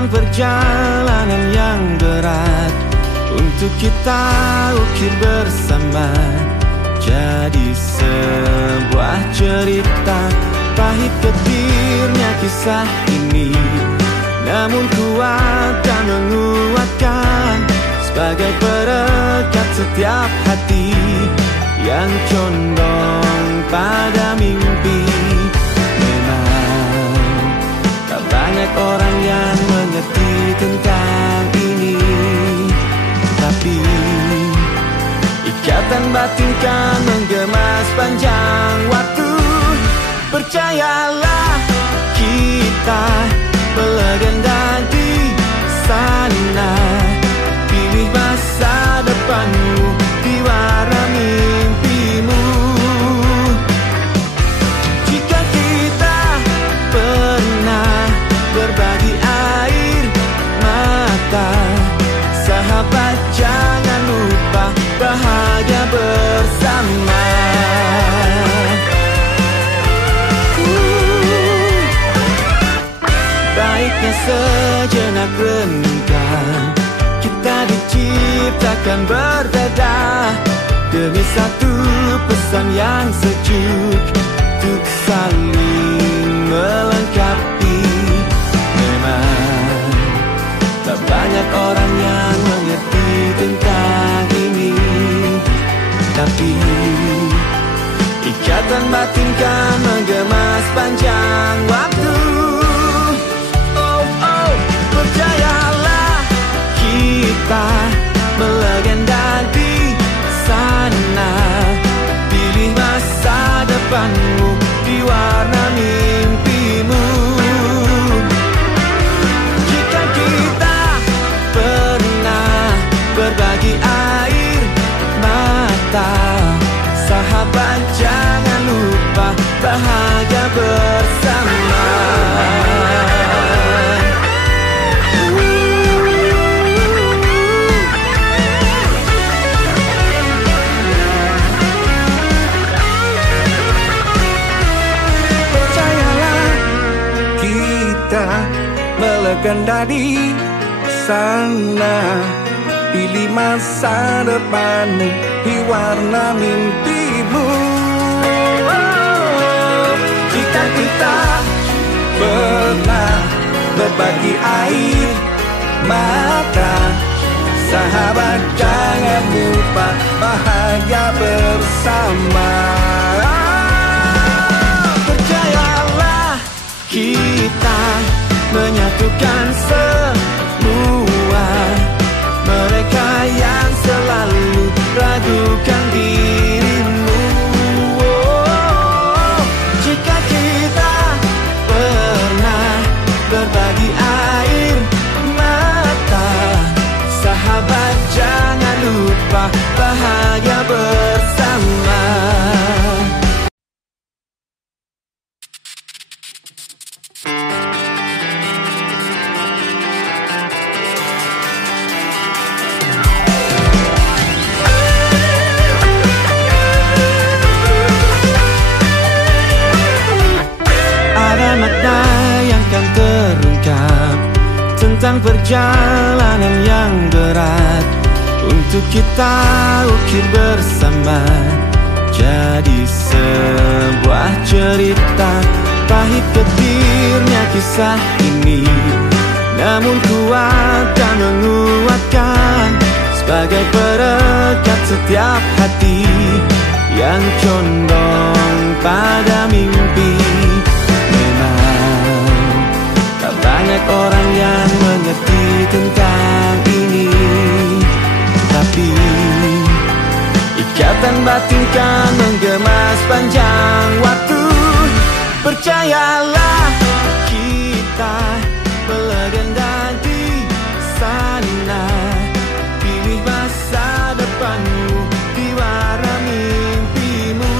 tentang perjalanan yang berat untuk kita ukir bersama. Jadi sebuah cerita, pahit getirnya kisah ini, namun kuat dan menguatkan sebagai perekat setiap hati yang condong pada mimpi. Memang tak banyak orang yang mengerti tentang ini, tapi ikatan batin kan menggema sepanjang waktu. Percayalah, kita melegenda di sana. Pilih masa depanmu di warna mimpimu. Jika kita pernah berbagi air mata, sahabat jangan lupa bahagia bersama. Baiknya sejenak renungkan, kita diciptakan berbeda demi satu pesan yang sejuk, untuk saling melengkapi. Memang tak banyak orang yang mengerti tentang ini, tapi ikatan batin kan menggema sepanjang waktu. Oh, oh, percayalah, kita melegenda di sana. Pilih masa depanmu di warna mimpimu. Jika kita pernah berbagi air mata, sahabat jangan lupa bahagia bersama. Percayalah, kita melegenda di sana. Pilih masa depanmu di warna mimpimu. Jika kita pernah berbagi air mata, sahabat jangan lupa bahagia bersama. Percayalah, kita menyatukan semua mereka yang selalu ragukan dirimu. Oh, jika kita pernah berbagi air mata, sahabat jangan lupa bahagia bersama. Makna yang kan terungkap tentang perjalanan yang berat untuk kita ukir bersama. Jadi sebuah cerita, pahit getirnya kisah ini, namun kuat dan menguatkan sebagai perekat setiap hati yang condong pada mimpi. Banyak orang yang mengerti tentang ini, tapi ikatan batin kan menggema sepanjang waktu. Percayalah, kita melegenda di sana. Pilih masa depanmu di warna mimpimu.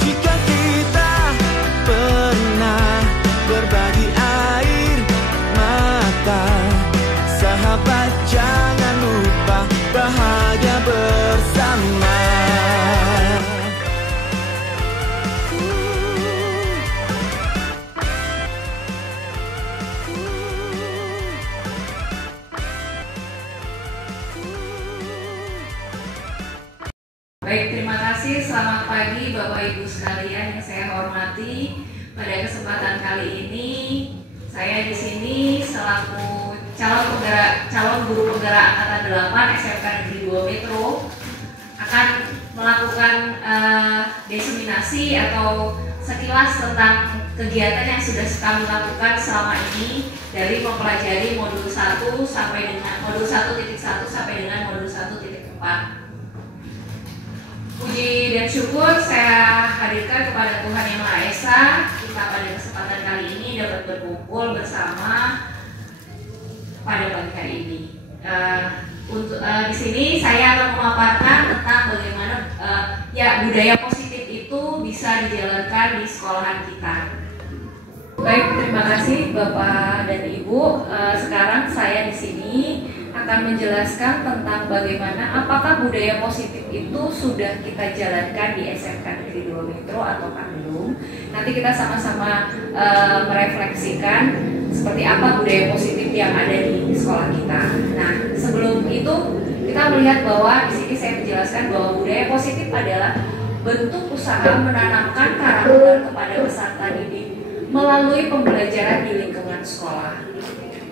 Jika kita pernah berbagi air mata, sahabat jangan lupa bahagia bersama. Baik, terima kasih. Selamat pagi Bapak Ibu sekalian yang saya hormati. Pada kesempatan kali ini, saya di sini selaku calon guru penggerak angkatan 8 SMK Negeri 2 Metro akan melakukan diseminasi atau sekilas tentang kegiatan yang sudah kami lakukan selama ini dari mempelajari modul 1 sampai dengan modul 1.1 sampai dengan modul 1.4. Puji dan syukur saya hadirkan kepada Tuhan Yang Maha Esa. Kita pada kesempatan kali ini dapat berkumpul bersama pada pagi hari ini. Di sini saya akan memaparkan tentang bagaimana budaya positif itu bisa dijalankan di sekolahan kita. Baik, terima kasih Bapak dan Ibu. Sekarang saya di sini akan menjelaskan tentang bagaimana apakah budaya positif itu sudah kita jalankan di SMK Negeri 2 Metro atau belum. Nanti kita sama-sama merefleksikan seperti apa budaya positif yang ada di sekolah kita. Nah, sebelum itu kita melihat bahwa di sini saya menjelaskan bahwa budaya positif adalah bentuk usaha menanamkan karakter kepada peserta didik melalui pembelajaran di lingkungan sekolah.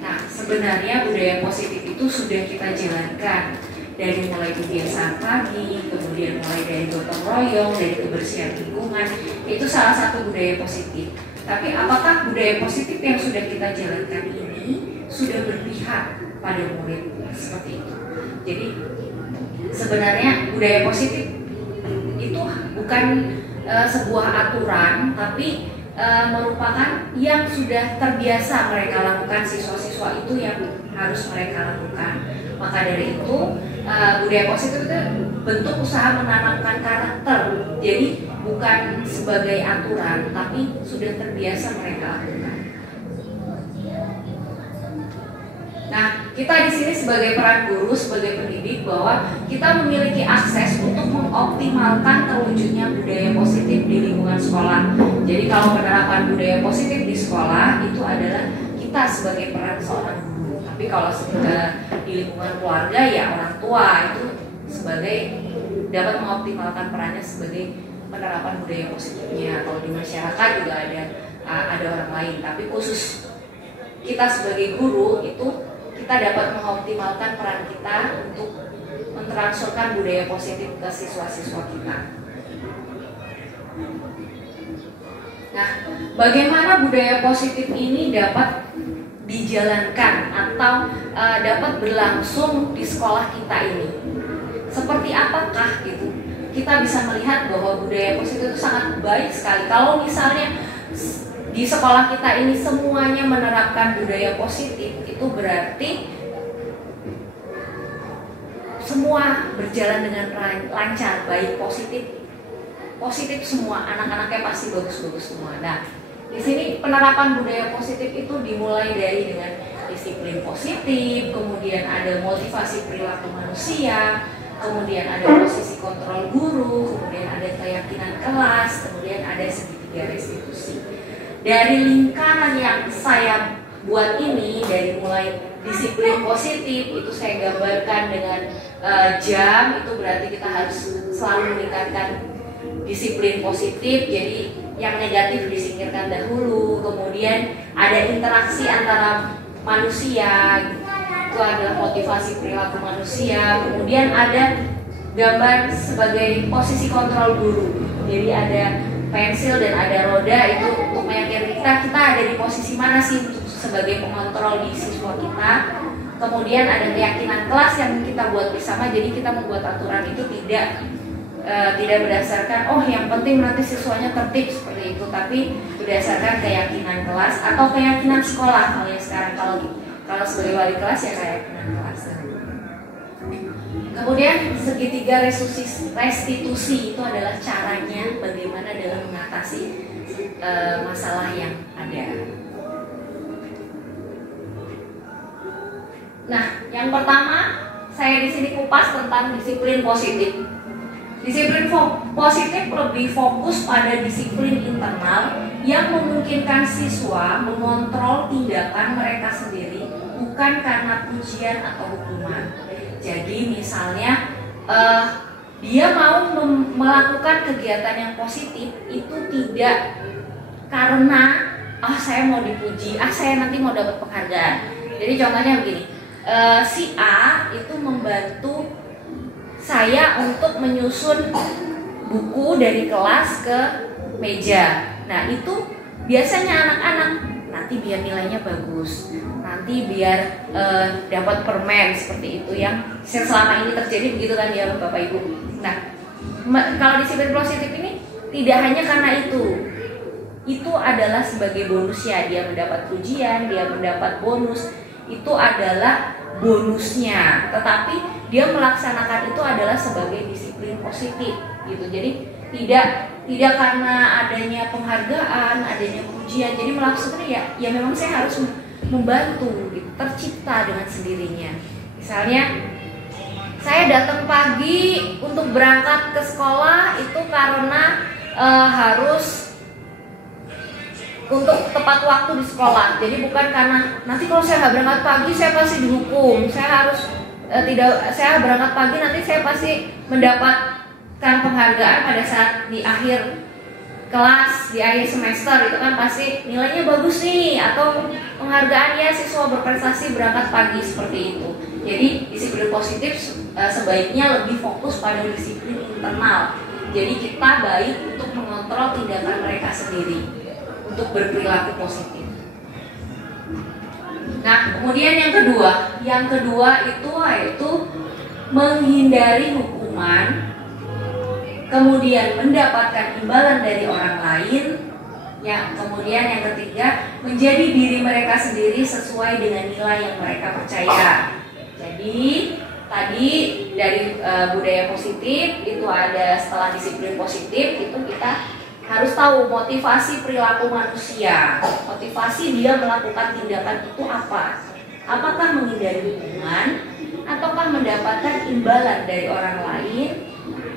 Nah, sebenarnya budaya positif itu sudah kita jalankan dari mulai kebiasaan pagi, kemudian mulai dari gotong royong, dari kebersihan lingkungan, itu salah satu budaya positif. Tapi apakah budaya positif yang sudah kita jalankan ini sudah berpihak pada murid seperti itu? Jadi sebenarnya budaya positif itu bukan sebuah aturan, tapi merupakan yang sudah terbiasa mereka lakukan, siswa-siswa itu yang harus mereka lakukan. Maka dari itu budaya positif itu bentuk usaha menanamkan karakter. Jadi bukan sebagai aturan, tapi sudah terbiasa mereka lakukan. Nah, kita di sini sebagai peran guru, sebagai pendidik, bahwa kita memiliki akses untuk mengoptimalkan terwujudnya budaya positif di lingkungan sekolah. Jadi kalau penerapan budaya positif di sekolah itu adalah kita sebagai peran seorang guru. Tapi kalau di lingkungan keluarga ya orang tua itu sebagai dapat mengoptimalkan perannya sebagai penerapan budaya positifnya. Kalau di masyarakat juga ada orang lain. Tapi khusus kita sebagai guru itu kita dapat mengoptimalkan peran kita untuk mentransferkan budaya positif ke siswa-siswa kita. Nah, bagaimana budaya positif ini dapat dijalankan atau dapat berlangsung di sekolah kita ini? Seperti apakah gitu? Kita bisa melihat bahwa budaya positif itu sangat baik sekali. Kalau misalnya di sekolah kita ini semuanya menerapkan budaya positif, itu berarti semua berjalan dengan lancar, baik positif semua, anak-anaknya pasti bagus-bagus semua. Nah, di sini penerapan budaya positif itu dimulai dari dengan disiplin positif, kemudian ada motivasi perilaku manusia, kemudian ada posisi kontrol guru, kemudian ada keyakinan kelas, kemudian ada segitiga restitusi. Dari lingkaran yang saya buat ini, dari mulai disiplin positif itu saya gambarkan dengan jam, itu berarti kita harus selalu meningkatkan disiplin positif. Jadi yang negatif disingkirkan dahulu. Kemudian ada interaksi antara manusia, itu adalah motivasi perilaku manusia. Kemudian ada gambar sebagai posisi kontrol guru. Jadi ada pensil dan ada roda, itu untuk meyakinkan kita ada di posisi mana sih untuk sebagai pengontrol di siswa kita. Kemudian ada keyakinan kelas yang kita buat bersama. Jadi kita membuat aturan itu tidak berdasarkan yang penting nanti siswanya tertib seperti itu, tapi berdasarkan keyakinan kelas atau keyakinan sekolah. Kalau yang sekarang kalau sebagai wali kelas ya keyakinan kelas. Kemudian segitiga restitusi itu adalah caranya bagaimana dalam mengatasi masalah yang ada. Nah, yang pertama saya di sini kupas tentang disiplin positif. Disiplin positif lebih fokus pada disiplin internal yang memungkinkan siswa mengontrol tindakan mereka sendiri, bukan karena pujian atau hukuman. Jadi misalnya dia mau melakukan kegiatan yang positif itu tidak karena saya mau dipuji, saya nanti mau dapat penghargaan. Jadi contohnya begini, si A itu membantu saya untuk menyusun buku dari kelas ke meja. Nah itu biasanya anak-anak nanti biar nilainya bagus, nanti biar dapat permen, seperti itu yang selama ini terjadi, begitu kan ya Bapak Ibu. Nah kalau disiplin positif ini tidak hanya karena itu adalah sebagai bonusnya, dia mendapat pujian, dia mendapat bonus, itu adalah bonusnya, tetapi dia melaksanakan itu adalah sebagai disiplin positif gitu. Jadi tidak karena adanya penghargaan, adanya pujian, jadi melaksanakannya ya memang saya harus membantu gitu, tercipta dengan sendirinya. Misalnya saya datang pagi untuk berangkat ke sekolah itu karena harus untuk tepat waktu di sekolah. Jadi bukan karena nanti kalau saya nggak berangkat pagi saya pasti dihukum. Saya berangkat pagi nanti saya pasti mendapatkan penghargaan pada saat di akhir kelas, di akhir semester itu kan pasti nilainya bagus nih, atau penghargaan ya siswa berprestasi berangkat pagi, seperti itu. Jadi disiplin positif sebaiknya lebih fokus pada disiplin internal. Jadi kita baik untuk mengontrol tindakan mereka sendiri untuk berperilaku positif. Nah, kemudian yang kedua itu yaitu menghindari hukuman, kemudian mendapatkan imbalan dari orang lain. Kemudian yang ketiga, menjadi diri mereka sendiri sesuai dengan nilai yang mereka percaya. Jadi tadi dari budaya positif itu ada, setelah disiplin positif itu kita harus tahu motivasi perilaku manusia. Motivasi dia melakukan tindakan itu apa? Apakah menghindari hukuman, ataukah mendapatkan imbalan dari orang lain,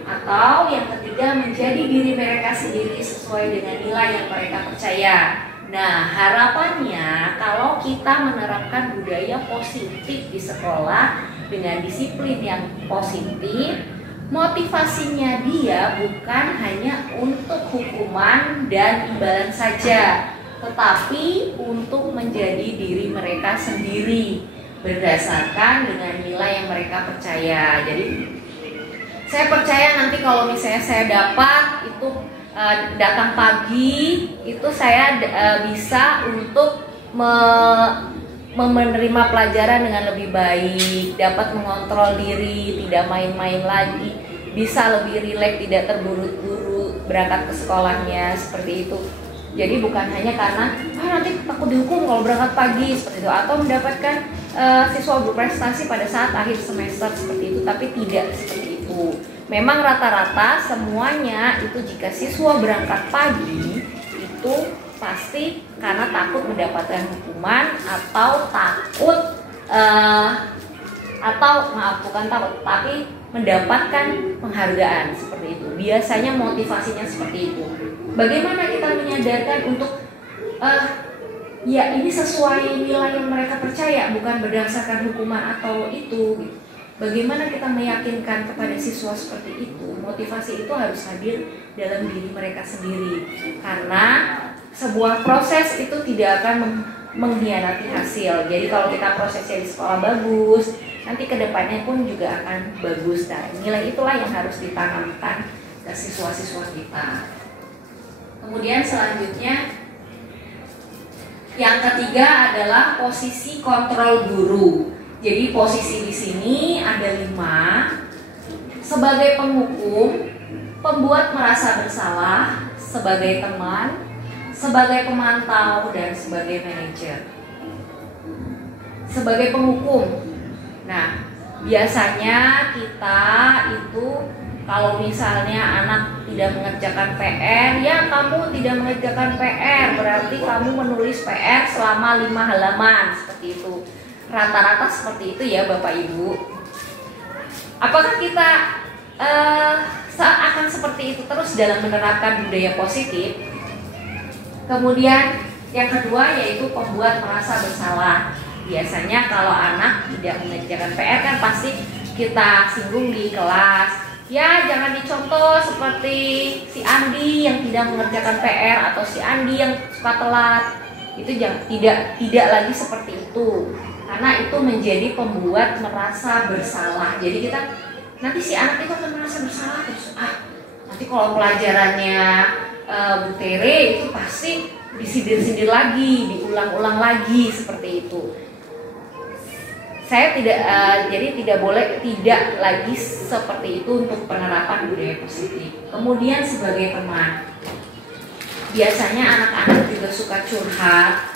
atau yang ketiga menjadi diri mereka sendiri sesuai dengan nilai yang mereka percaya. Nah, harapannya kalau kita menerapkan budaya positif di sekolah dengan disiplin yang positif, motivasinya dia bukan hanya untuk hukuman dan imbalan saja, tetapi untuk menjadi diri mereka sendiri berdasarkan dengan nilai yang mereka percaya. Jadi saya percaya nanti kalau misalnya saya dapat itu datang pagi, itu saya bisa untuk menerima pelajaran dengan lebih baik, dapat mengontrol diri, tidak main-main lagi, bisa lebih rileks, tidak terburu-buru berangkat ke sekolahnya, seperti itu. Jadi bukan hanya karena nanti takut dihukum kalau berangkat pagi, seperti itu, atau mendapatkan siswa berprestasi pada saat akhir semester, seperti itu, tapi tidak seperti itu. Memang rata-rata semuanya itu jika siswa berangkat pagi itu pasti karena takut mendapatkan hukuman atau bukan takut, tapi mendapatkan penghargaan, seperti itu. Biasanya motivasinya seperti itu. Bagaimana kita menyadarkan untuk ya ini sesuai nilai yang mereka percaya, bukan berdasarkan hukuman atau itu. Bagaimana kita meyakinkan kepada siswa seperti itu? Motivasi itu harus hadir dalam diri mereka sendiri, karena sebuah proses itu tidak akan mengkhianati hasil. Jadi kalau kita prosesnya di sekolah bagus, nanti kedepannya pun juga akan bagus. Nah, nilai itulah yang harus ditanamkan ke siswa-siswa kita. Kemudian selanjutnya yang ketiga adalah posisi kontrol guru. Jadi posisi di sini ada 5: sebagai penghukum, pembuat merasa bersalah, sebagai teman, sebagai pemantau, dan sebagai manajer. Sebagai penghukum. Nah, biasanya kita itu kalau misalnya anak tidak mengerjakan PR, ya kamu tidak mengerjakan PR, berarti kamu menulis PR selama 5 halaman, seperti itu. Rata-rata seperti itu ya Bapak Ibu. Apakah kita akan seperti itu terus dalam menerapkan budaya positif? Kemudian yang kedua yaitu pembuat merasa bersalah. Biasanya kalau anak tidak mengerjakan PR kan pasti kita singgung di kelas, ya jangan dicontoh seperti si Andi yang tidak mengerjakan PR atau si Andi yang suka telat. Itu tidak lagi seperti itu, karena itu menjadi pembuat merasa bersalah. Jadi kita nanti si anak itu akan merasa bersalah terus, nanti kalau pelajarannya Bu Tere itu pasti disindir-sindir lagi, diulang-ulang lagi seperti itu. Saya tidak lagi seperti itu untuk penerapan budaya positif. Kemudian sebagai teman, biasanya anak-anak juga suka curhat,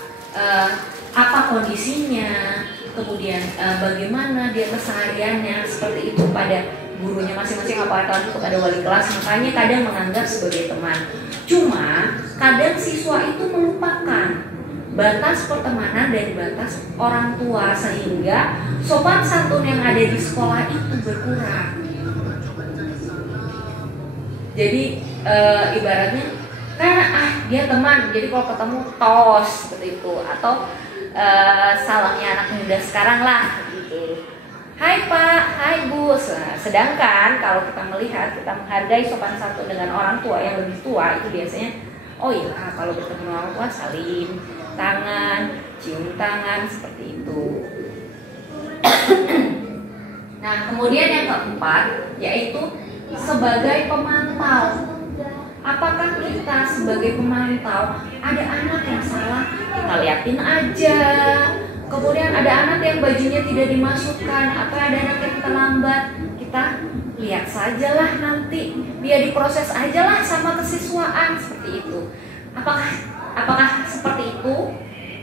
apa kondisinya, kemudian bagaimana dia kesehariannya, seperti itu pada gurunya masing-masing, apalagi kepada wali kelas. Makanya kadang menganggap sebagai teman. Cuma kadang siswa itu melupakan batas pertemanan dan batas orang tua, sehingga sopan santun yang ada di sekolah itu berkurang. Jadi ibaratnya dia teman, jadi kalau ketemu tos seperti itu, atau salahnya anak muda sekarang lah gitu. Hai Pak, hai Bu. Sedangkan kalau kita melihat, kita menghargai sopan santun dengan orang tua yang lebih tua, itu biasanya oh iya, kalau bertemu orang tua salim tangan, cium tangan, seperti itu. Nah, kemudian yang keempat yaitu sebagai pemantau. Apakah kita sebagai pemantau, ada anak yang salah, kita liatin aja. Kemudian ada anak yang bajunya tidak dimasukkan, atau ada anak yang terlambat, kita lihat sajalah nanti, biar diproses ajalah sama kesiswaan, seperti itu. Apakah seperti itu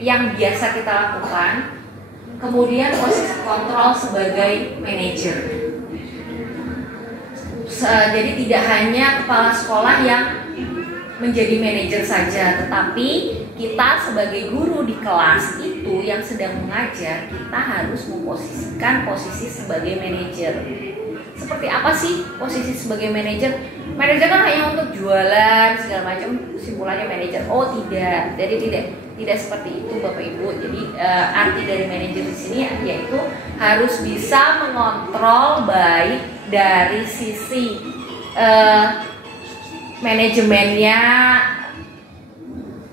yang biasa kita lakukan? Kemudian posisi kontrol sebagai manajer. Jadi tidak hanya kepala sekolah yang menjadi manajer saja, tetapi kita sebagai guru di kelas itu yang sedang mengajar, kita harus memposisikan posisi sebagai manajer. Seperti apa sih posisi sebagai manajer? Manajer kan hanya untuk jualan segala macam, simpulannya manajer. Oh tidak, jadi tidak seperti itu Bapak Ibu. Jadi arti dari manajer di sini yaitu harus bisa mengontrol baik dari sisi manajemennya,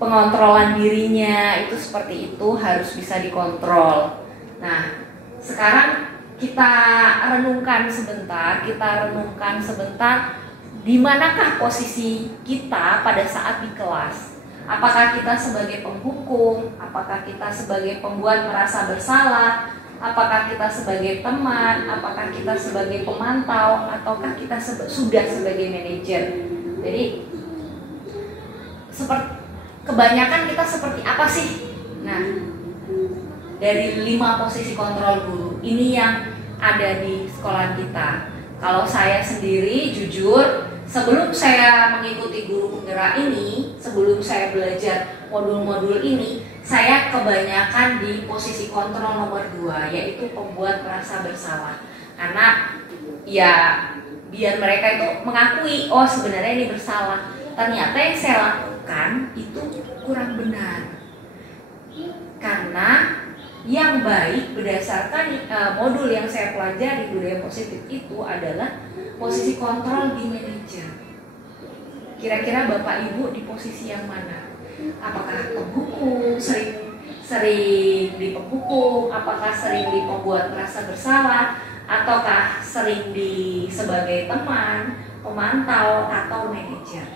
pengontrolan dirinya, itu seperti itu harus bisa dikontrol. Nah, sekarang kita renungkan sebentar, di manakah posisi kita pada saat di kelas? Apakah kita sebagai penghukum? Apakah kita sebagai pembuat merasa bersalah? Apakah kita sebagai teman? Apakah kita sebagai pemantau? Ataukah kita sudah sebagai manajer? Jadi kebanyakan kita seperti apa sih? Nah, dari 5 posisi kontrol guru ini yang ada di sekolah kita. Kalau saya sendiri jujur, sebelum saya mengikuti guru penggerak ini, sebelum saya belajar modul-modul ini, saya kebanyakan di posisi kontrol nomor 2, yaitu pembuat merasa bersalah. Karena ya biar mereka itu mengakui, oh sebenarnya ini bersalah, ternyata yang saya lakukan itu kurang benar. Karena yang baik berdasarkan modul yang saya pelajari budaya positif itu adalah posisi kontrol di manajer. Kira-kira Bapak Ibu di posisi yang mana? Apakah penghukum, sering di penghukum, apakah sering di pembuat merasa bersalah, ataukah sering di sebagai teman, pemantau, atau manajer?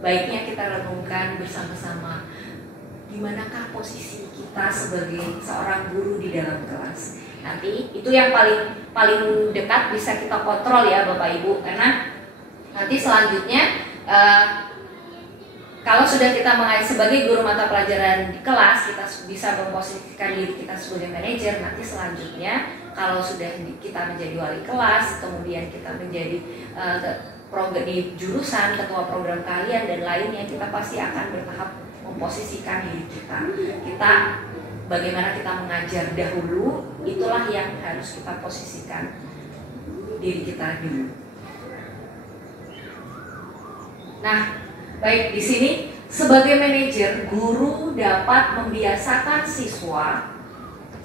Baiknya kita renungkan bersama-sama, di manakah posisi kita sebagai seorang guru di dalam kelas. Nanti itu yang paling dekat bisa kita kontrol ya Bapak Ibu, karena nanti selanjutnya kalau sudah kita mengajar sebagai guru mata pelajaran di kelas, kita bisa memposisikan diri kita sebagai manajer. Nanti selanjutnya kalau sudah kita menjadi wali kelas, kemudian kita menjadi di jurusan, ketua program kalian dan lainnya, kita pasti akan bertahap memposisikan diri kita bagaimana kita mengajar dahulu, itulah yang harus kita posisikan diri kita dulu. Nah, baik, di sini sebagai manajer, guru dapat membiasakan siswa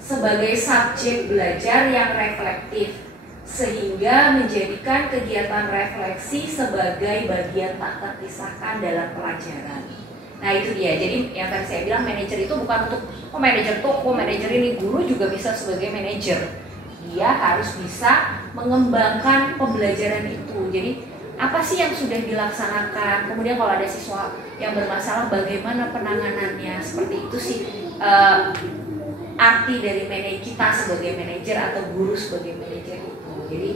sebagai subjek belajar yang reflektif, sehingga menjadikan kegiatan refleksi sebagai bagian tak terpisahkan dalam pelajaran. Nah itu dia, jadi yang tadi saya bilang manajer itu bukan untuk manajer toko, manajer ini, guru juga bisa sebagai manajer. Dia harus bisa mengembangkan pembelajaran itu. Jadi apa sih yang sudah dilaksanakan, kemudian kalau ada siswa yang bermasalah bagaimana penanganannya, seperti itu sih arti dari kita sebagai manajer atau guru sebagai manajer itu. Jadi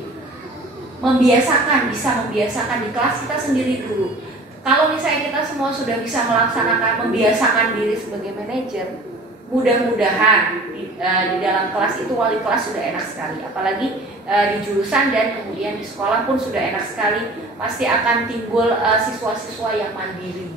bisa membiasakan di kelas kita sendiri dulu. Kalau misalnya kita semua sudah bisa membiasakan diri sebagai manajer, mudah-mudahan di dalam kelas itu wali kelas sudah enak sekali. Apalagi di jurusan dan kemudian di sekolah pun sudah enak sekali. Pasti akan timbul siswa-siswa yang mandiri.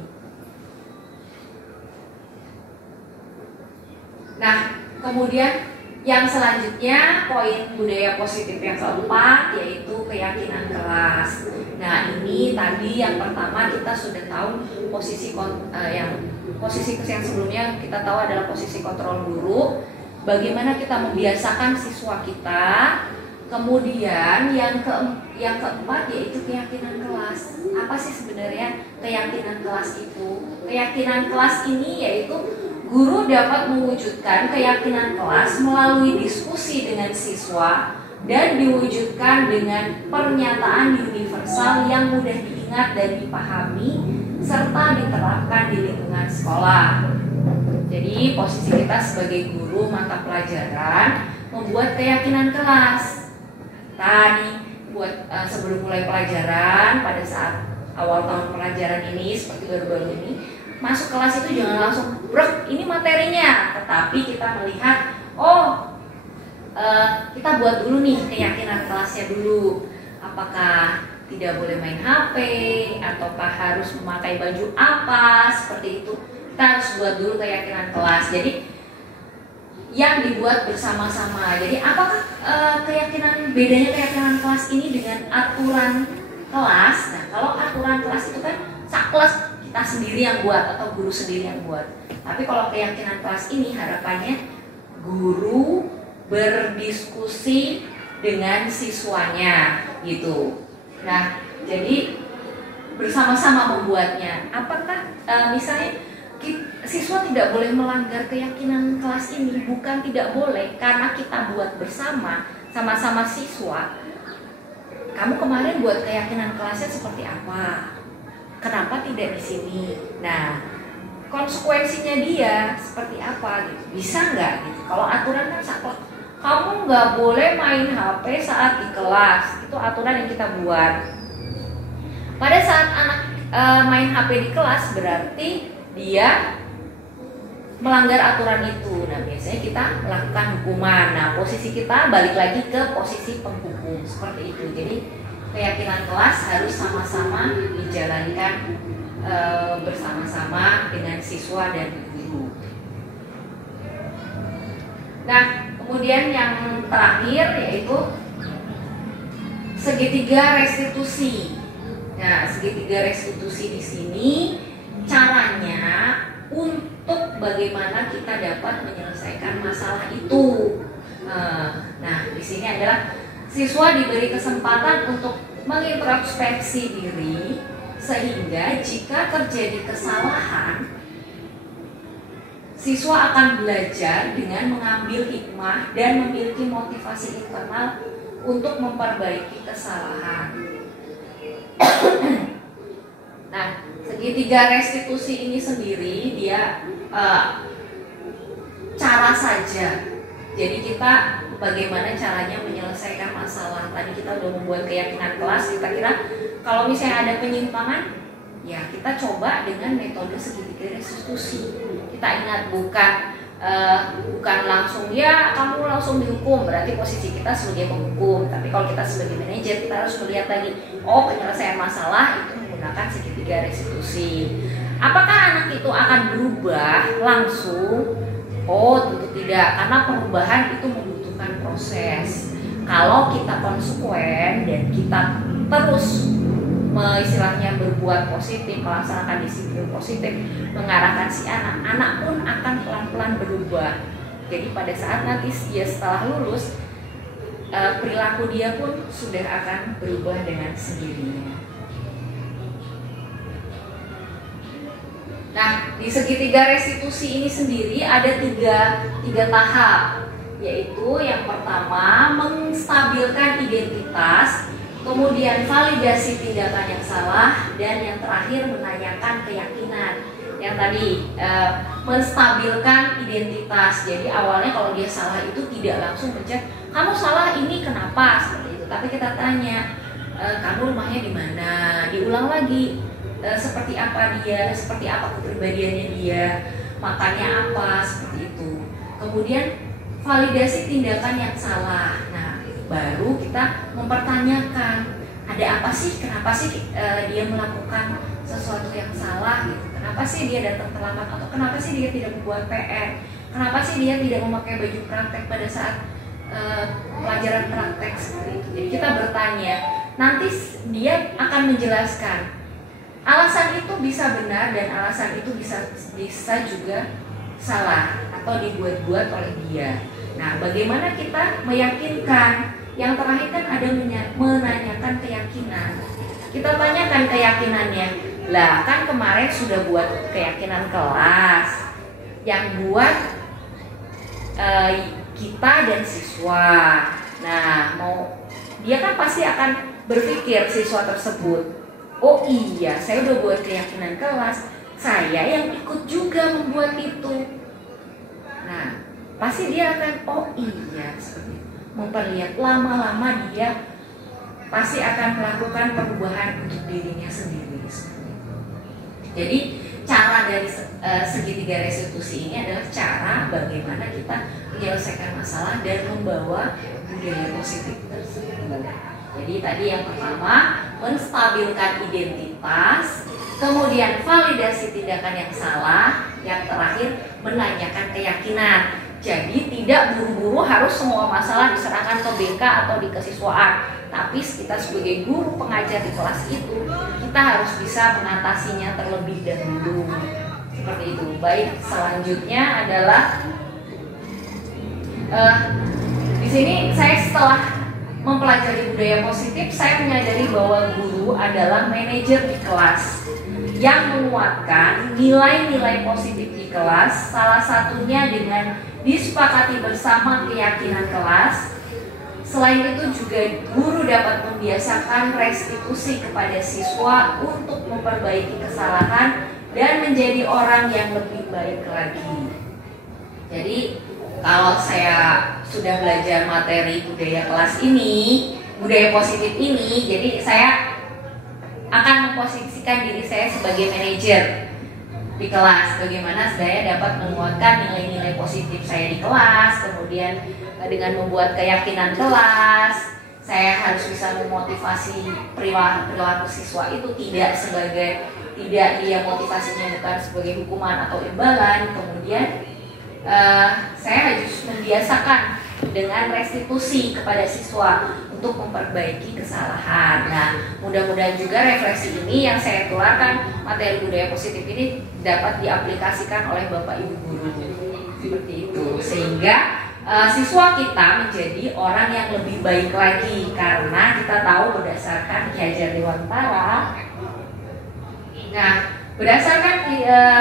Nah, kemudian yang selanjutnya poin budaya positif yang keempat yaitu keyakinan kelas. Nah ini tadi yang pertama kita sudah tahu posisi yang sebelumnya kita tahu adalah posisi kontrol guru. Bagaimana kita membiasakan siswa kita. Kemudian yang keempat yaitu keyakinan kelas. Apa sih sebenarnya keyakinan kelas itu? Keyakinan kelas ini yaitu guru dapat mewujudkan keyakinan kelas melalui diskusi dengan siswa dan diwujudkan dengan pernyataan universal yang mudah diingat dan dipahami serta diterapkan di lingkungan sekolah. Jadi posisi kita sebagai guru mata pelajaran membuat keyakinan kelas. Tadi buat sebelum mulai pelajaran pada saat awal tahun pelajaran ini seperti baru-baru ini, masuk kelas itu jangan langsung brek ini materinya, tetapi kita melihat kita buat dulu nih keyakinan kelasnya dulu. Apakah tidak boleh main HP ataukah harus memakai baju apa, seperti itu. Kita harus buat dulu keyakinan kelas. Jadi yang dibuat bersama-sama. Jadi apakah bedanya keyakinan kelas ini dengan aturan kelas? Nah, kalau aturan kelas itu kan kelas kita sendiri yang buat atau guru sendiri yang buat. Tapi kalau keyakinan kelas ini harapannya guru berdiskusi dengan siswanya gitu. Nah, jadi bersama-sama membuatnya. Apakah misalnya siswa tidak boleh melanggar keyakinan kelas ini? Bukan tidak boleh, karena kita buat bersama, sama-sama siswa. Kamu kemarin buat keyakinan kelasnya seperti apa? Kenapa tidak di sini? Nah, konsekuensinya dia seperti apa? Gitu. Bisa nggak? Gitu. Kalau aturan kan saklek, kamu nggak boleh main HP saat di kelas. Itu aturan yang kita buat. Pada saat anak main HP di kelas, berarti dia melanggar aturan itu. Nah, biasanya kita melakukan hukuman. Nah, posisi kita balik lagi ke posisi penghukum seperti itu. Jadi keyakinan kelas harus sama-sama dijalankan bersama-sama dengan siswa dan guru. Nah, kemudian yang terakhir yaitu segitiga restitusi. Nah, segitiga restitusi di sini caranya untuk bagaimana kita dapat menyelesaikan masalah itu. Nah, di sini adalah siswa diberi kesempatan untuk mengintrospeksi diri sehingga jika terjadi kesalahan, siswa akan belajar dengan mengambil hikmah dan memiliki motivasi internal untuk memperbaiki kesalahan. Nah, segitiga restitusi ini sendiri dia cara saja. Jadi kita bagaimana caranya menyelesaikan masalah. Tadi kita udah membuat keyakinan kelas. Kita kira kalau misalnya ada penyimpangan, ya kita coba dengan metode segitiga restitusi. Kita ingat bukan langsung ya kamu langsung dihukum, berarti posisi kita sebagai penghukum. Tapi kalau kita sebagai manajer, kita harus melihat lagi, penyelesaian masalah itu menggunakan segitiga restitusi. Apakah anak itu akan berubah langsung? Tentu tidak, karena perubahan itu membutuhkan proses. Kalau kita konsekuen dan kita terus istilahnya berbuat positif, melaksanakan disiplin positif, mengarahkan si anak pun akan pelan-pelan berubah. Jadi pada saat nanti dia setelah lulus, perilaku dia pun sudah akan berubah dengan sendirinya. Nah, di segitiga restitusi ini sendiri ada tiga tahap, yaitu yang pertama menstabilkan identitas, kemudian validasi tindakan yang salah, dan yang terakhir menanyakan keyakinan. Yang tadi menstabilkan identitas, jadi awalnya kalau dia salah itu tidak langsung mencek kamu salah ini kenapa seperti itu, tapi kita tanya kamu rumahnya di mana, diulang lagi. Seperti apa dia, seperti apa kepribadiannya dia, makannya apa, seperti itu. Kemudian validasi tindakan yang salah. Nah, baru kita mempertanyakan ada apa sih, kenapa sih dia melakukan sesuatu yang salah gitu. Kenapa sih dia datang terlambat, atau kenapa sih dia tidak membuat PR, kenapa sih dia tidak memakai baju praktek pada saat pelajaran praktek seperti itu. Jadi kita bertanya, nanti dia akan menjelaskan. Alasan itu bisa benar dan alasan itu bisa juga salah atau dibuat-buat oleh dia. Nah, bagaimana kita meyakinkan? Yang terakhir kan ada menanyakan keyakinan. Kita tanyakan keyakinannya. Lah, kan kemarin sudah buat keyakinan kelas. Yang buat kita dan siswa. Nah, dia kan pasti akan berpikir siswa tersebut, oh iya, saya udah buat keyakinan kelas, saya yang ikut juga membuat itu. Nah, pasti dia akan, oh iya, seperti itu. Memperlihat lama-lama dia pasti akan melakukan perubahan untuk dirinya sendiri. Jadi cara dari segitiga restitusi ini adalah cara bagaimana kita menyelesaikan masalah dan membawa budaya positif tersebut. Jadi tadi yang pertama menstabilkan identitas, kemudian validasi tindakan yang salah, yang terakhir menanyakan keyakinan. Jadi tidak buru-buru harus semua masalah diserahkan ke BK atau di kesiswaan, tapi kita sebagai guru pengajar di kelas itu kita harus bisa mengatasinya terlebih dahulu. Seperti itu. Baik, selanjutnya adalah di sini saya setelah mempelajari budaya positif, saya menyadari bahwa guru adalah manajer di kelas yang menguatkan nilai-nilai positif di kelas, salah satunya dengan disepakati bersama keyakinan kelas. Selain itu juga guru dapat membiasakan restitusi kepada siswa untuk memperbaiki kesalahan dan menjadi orang yang lebih baik lagi. Jadi kalau saya sudah belajar materi budaya kelas ini, budaya positif ini, jadi saya akan memposisikan diri saya sebagai manajer di kelas. Bagaimana saya dapat menguatkan nilai-nilai positif saya di kelas, kemudian dengan membuat keyakinan kelas, saya harus bisa memotivasi perilaku siswa itu tidak dia motivasinya bukan sebagai hukuman atau imbalan. Kemudian saya harus membiasakan dengan restitusi kepada siswa untuk memperbaiki kesalahan. Nah, mudah-mudahan juga refleksi ini yang saya keluarkan, materi budaya positif ini dapat diaplikasikan oleh Bapak Ibu guru seperti itu, sehingga siswa kita menjadi orang yang lebih baik lagi, karena kita tahu berdasarkan Ki Hajar Dewantara. Nah, berdasarkan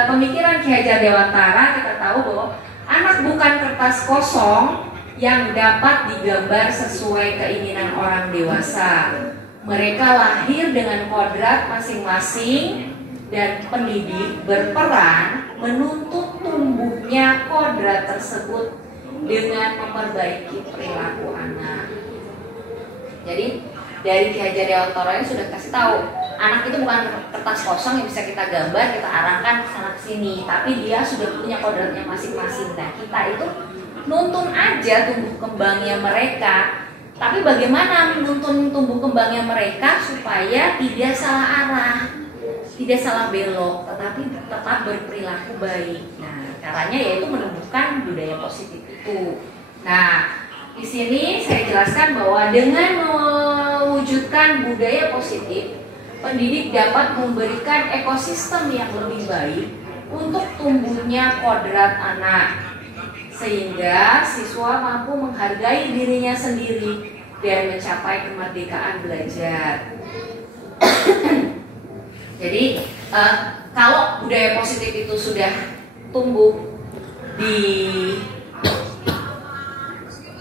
pemikiran Ki Hajar Dewantara, kita tahu bahwa anak bukan kertas kosong yang dapat digambar sesuai keinginan orang dewasa. Mereka lahir dengan kodrat masing-masing dan pendidik berperan menuntut tumbuhnya kodrat tersebut dengan memperbaiki perilaku anak. Jadi dari Ki Hajar Dewantara sudah kasih tahu, anak itu bukan kertas kosong yang bisa kita gambar, kita arahkan ke sana sini, tapi dia sudah punya kodratnya masing-masing. Nah, kita itu nuntun aja tumbuh kembangnya mereka. Tapi bagaimana menuntun tumbuh kembangnya mereka supaya tidak salah arah, tidak salah belok, tetapi tetap berperilaku baik. Nah, caranya yaitu menumbuhkan budaya positif itu. Nah, di sini saya jelaskan bahwa dengan mewujudkan budaya positif, pendidik dapat memberikan ekosistem yang lebih baik untuk tumbuhnya kodrat anak, sehingga siswa mampu menghargai dirinya sendiri dan mencapai kemerdekaan belajar. Jadi kalau budaya positif itu sudah tumbuh di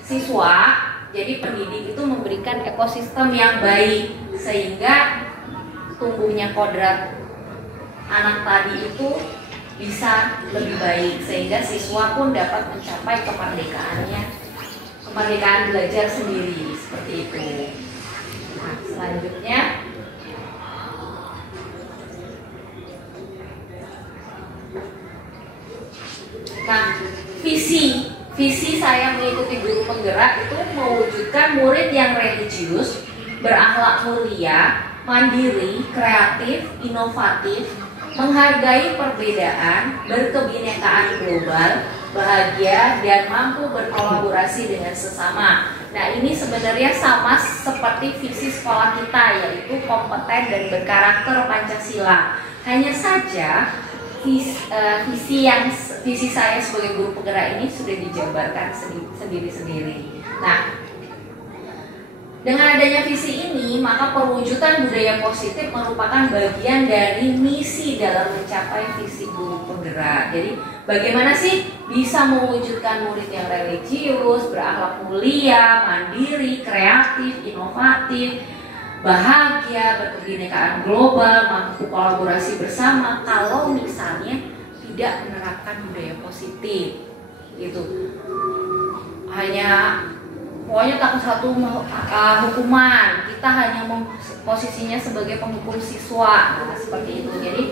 siswa, jadi pendidik itu memberikan ekosistem yang baik sehingga tumbuhnya kodrat anak tadi itu bisa lebih baik, sehingga siswa pun dapat mencapai kemerdekaan belajar sendiri, seperti itu. Nah, selanjutnya visi saya mengikuti guru penggerak itu mewujudkan murid yang religius, berakhlak mulia, mandiri, kreatif, inovatif, menghargai perbedaan, berkebinekaan global, bahagia, dan mampu berkolaborasi dengan sesama. Nah, ini sebenarnya sama seperti visi sekolah kita, yaitu kompeten dan berkarakter Pancasila. Hanya saja visi saya sebagai guru penggerak ini sudah dijabarkan sendiri-sendiri. Nah, dengan adanya visi ini, maka perwujudan budaya positif merupakan bagian dari misi dalam mencapai visi guru penggerak. Jadi, bagaimana sih bisa mewujudkan murid yang religius, berakhlak mulia, mandiri, kreatif, inovatif, bahagia, berkebinekaan global, mampu kolaborasi bersama, kalau misalnya tidak menerapkan budaya positif, gitu. Pokoknya takut satu hukuman, kita hanya posisinya sebagai penghukum siswa, nah, seperti itu. Jadi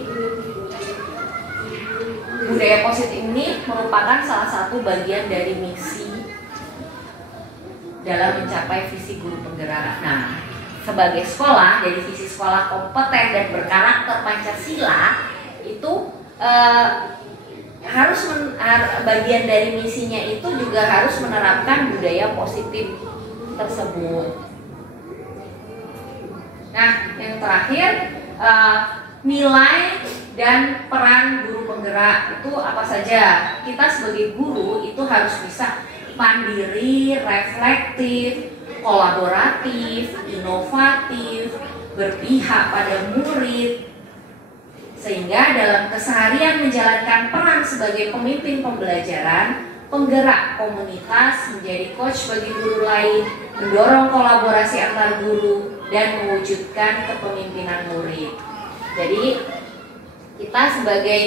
budaya positif ini merupakan salah satu bagian dari misi dalam mencapai visi guru penggerak. Nah, sebagai sekolah, dari visi sekolah kompeten dan berkarakter Pancasila itu bagian dari misinya itu juga harus menerapkan budaya positif tersebut. Nah, yang terakhir, nilai dan peran guru penggerak itu apa saja? Kita sebagai guru itu harus bisa mandiri, reflektif, kolaboratif, inovatif, berpihak pada murid, sehingga dalam keseharian menjalankan peran sebagai pemimpin pembelajaran, penggerak komunitas, menjadi coach bagi guru lain, mendorong kolaborasi antar guru, dan mewujudkan kepemimpinan murid. Jadi kita sebagai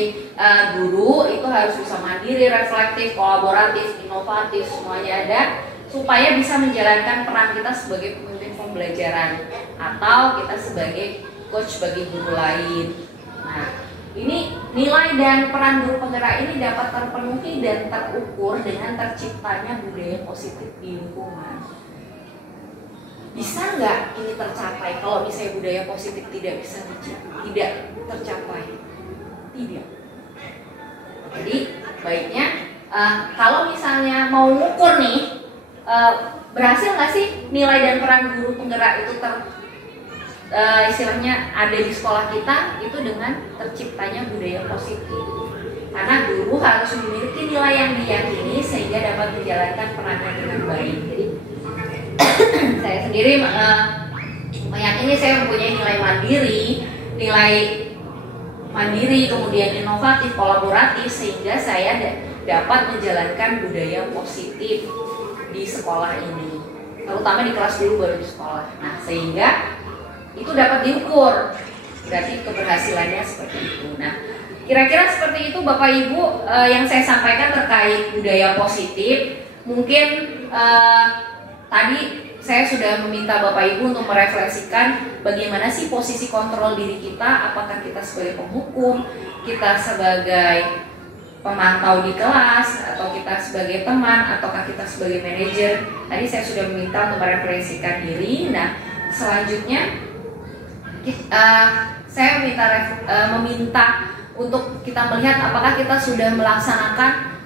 guru itu harus bisa mandiri, reflektif, kolaboratif, inovatif, semuanya ada, supaya bisa menjalankan peran kita sebagai pemimpin pembelajaran atau kita sebagai coach bagi guru lain. Nah, ini nilai dan peran guru penggerak ini dapat terpenuhi dan terukur dengan terciptanya budaya positif di lingkungan. Bisa nggak ini tercapai kalau misalnya budaya positif tidak tercapai? Tidak. Jadi baiknya kalau misalnya mau ngukur nih, berhasil nggak sih nilai dan peran guru penggerak itu istilahnya ada di sekolah kita, itu dengan terciptanya budaya positif. Karena guru harus memiliki nilai yang diyakini sehingga dapat menjalankan perannya dengan baik. Jadi saya sendiri meyakini saya mempunyai nilai mandiri, kemudian inovatif, kolaboratif, sehingga saya dapat menjalankan budaya positif di sekolah ini, terutama di kelas dulu baru di sekolah. Nah, sehingga itu dapat diukur, berarti keberhasilannya seperti itu. Nah, kira-kira seperti itu Bapak Ibu yang saya sampaikan terkait budaya positif. Mungkin tadi saya sudah meminta Bapak Ibu untuk merefleksikan bagaimana sih posisi kontrol diri kita, apakah kita sebagai penghukum, kita sebagai pemantau di kelas, atau kita sebagai teman, ataukah kita sebagai manajer. Tadi saya sudah meminta untuk merefleksikan diri. Nah, selanjutnya saya meminta untuk kita melihat apakah kita sudah melaksanakan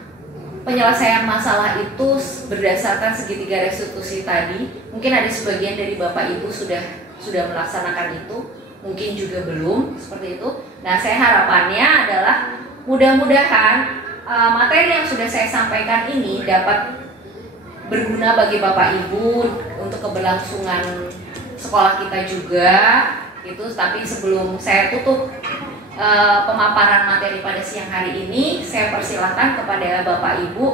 penyelesaian masalah itu berdasarkan segitiga restitusi tadi. Mungkin ada sebagian dari Bapak Ibu sudah melaksanakan itu, mungkin juga belum, seperti itu. Nah, saya harapannya adalah mudah-mudahan materi yang sudah saya sampaikan ini dapat berguna bagi Bapak Ibu untuk keberlangsungan sekolah kita juga itu. Tapi sebelum saya tutup pemaparan materi pada siang hari ini, saya persilakan kepada Bapak Ibu